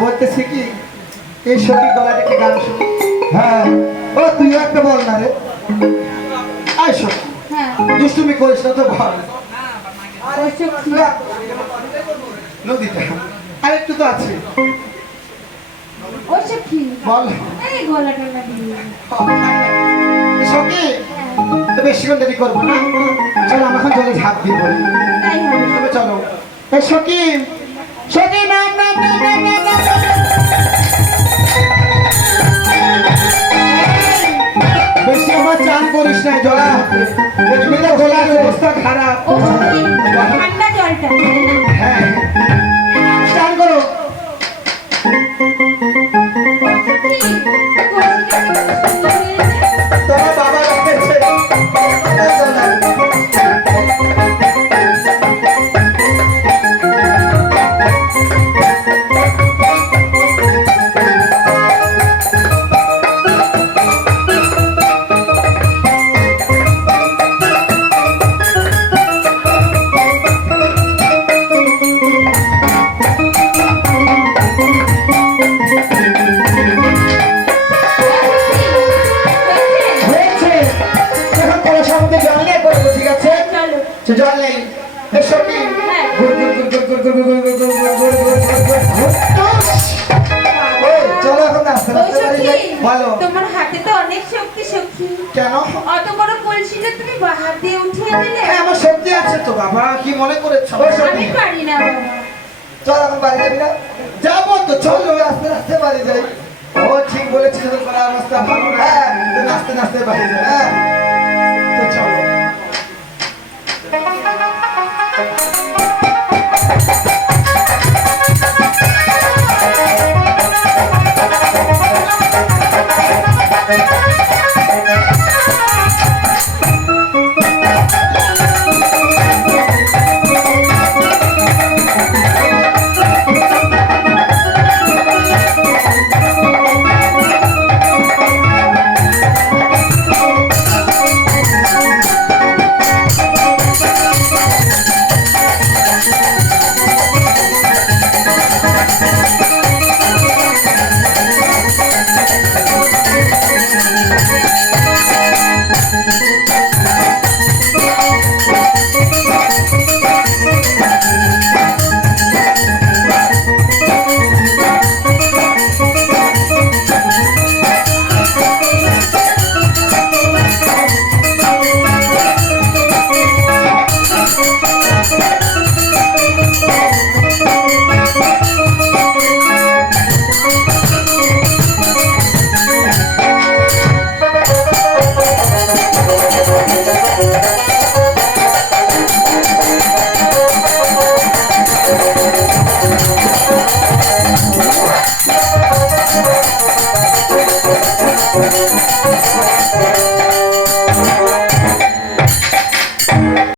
বলতেছি কি এই সখী গলা দেখে গান শুনি। হ্যাঁ ও তুই একটা বল না রে। আয় সখী দুষ্টুমি করিস না তো বল। নদীটা আর একটু তো আছে বল। সখী বেশিক্ষণ দেরি করবো না, চলো আমি এখন জলে ঝাঁপ দিয়ে বলি। চলো সখী সখী নাম নাম নাম নাম নাম নাম বেশি আমার চান করিস না, জলা জলার অবস্থা খারাপ। হ্যাঁ চান করো। তোমার বাবা রেখেছে জল নেই। চলো এখন আস্তে আস্তে বাড়ি যাই। বলো তোমার হাতে তো অনেক শক্তি সখী। কেন অত বড় কলসিটা তুমি বাহার দিয়ে উঠিয়ে দিলে? আমার শক্তি আছে তো বাবা, কি মনে করেছ? আমি পারি না বাবা। চল এখন বাড়ি যাবি না? যাবো তো, চলো আস্তে আস্তে বাড়ি যাই। ও ঠিক বলেছিস, তোর অবস্থা ভালো না, আস্তে আস্তে বাড়ি যাই। হ্যাঁ